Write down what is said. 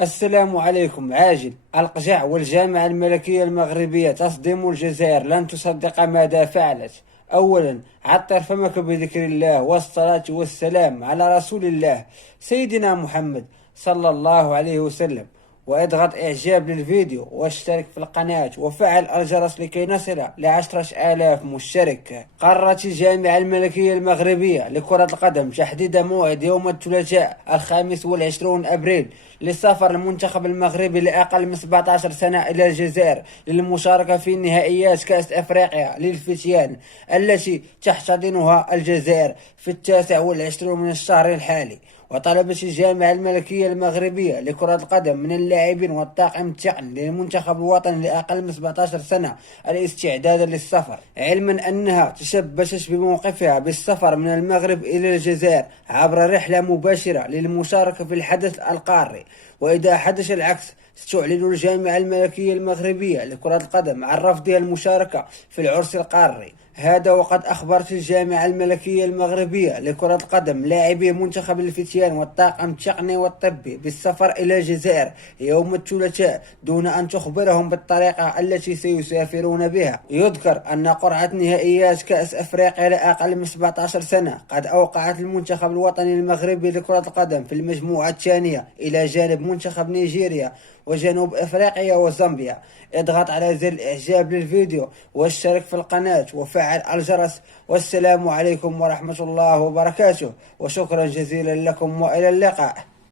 السلام عليكم. عاجل القجع والجامعة الملكية المغربية تصدم الجزائر، لن تصدق ماذا فعلت. أولا، عطر فمك بذكر الله والصلاة والسلام على رسول الله سيدنا محمد صلى الله عليه وسلم، واضغط إعجاب للفيديو واشترك في القناة وفعل الجرس لكي نصل ل10,000 مشترك. قررت الجامعة الملكية المغربية لكرة القدم تحديد موعد يوم الثلاثاء 25 أبريل لسفر المنتخب المغربي لأقل من 17 سنة إلى الجزائر للمشاركة في نهائيات كأس أفريقيا للفتيان التي تحتضنها الجزائر في 29 من الشهر الحالي. وطلبت الجامعة الملكية المغربية لكرة القدم من اللاعبين والطاقم التقني للمنتخب الوطني لأقل من 17 سنة الاستعداد للسفر، علما أنها تشبثت بموقفها بالسفر من المغرب إلى الجزائر عبر رحلة مباشرة للمشاركة في الحدث القاري. وإذا حدث العكس ستعلن الجامعة الملكية المغربية لكرة القدم عن رفضها المشاركة في العرس القاري هذا. وقد أخبرت الجامعة الملكية المغربية لكرة القدم لاعبي منتخب الفتيان والطاقم التقني والطبي بالسفر إلى الجزائر يوم الثلاثاء دون أن تخبرهم بالطريقة التي سيسافرون بها. يذكر أن قرعة نهائيات كأس أفريقيا لأقل من 17 سنة قد أوقعت المنتخب الوطني المغربي لكرة القدم في المجموعة الثانية إلى جانب منتخب نيجيريا وجنوب أفريقيا وزامبيا. اضغط على زر الإعجاب للفيديو واشترك في القناة وفعل الجرس. والسلام عليكم ورحمة الله وبركاته، وشكرا جزيلا لكم وإلى اللقاء.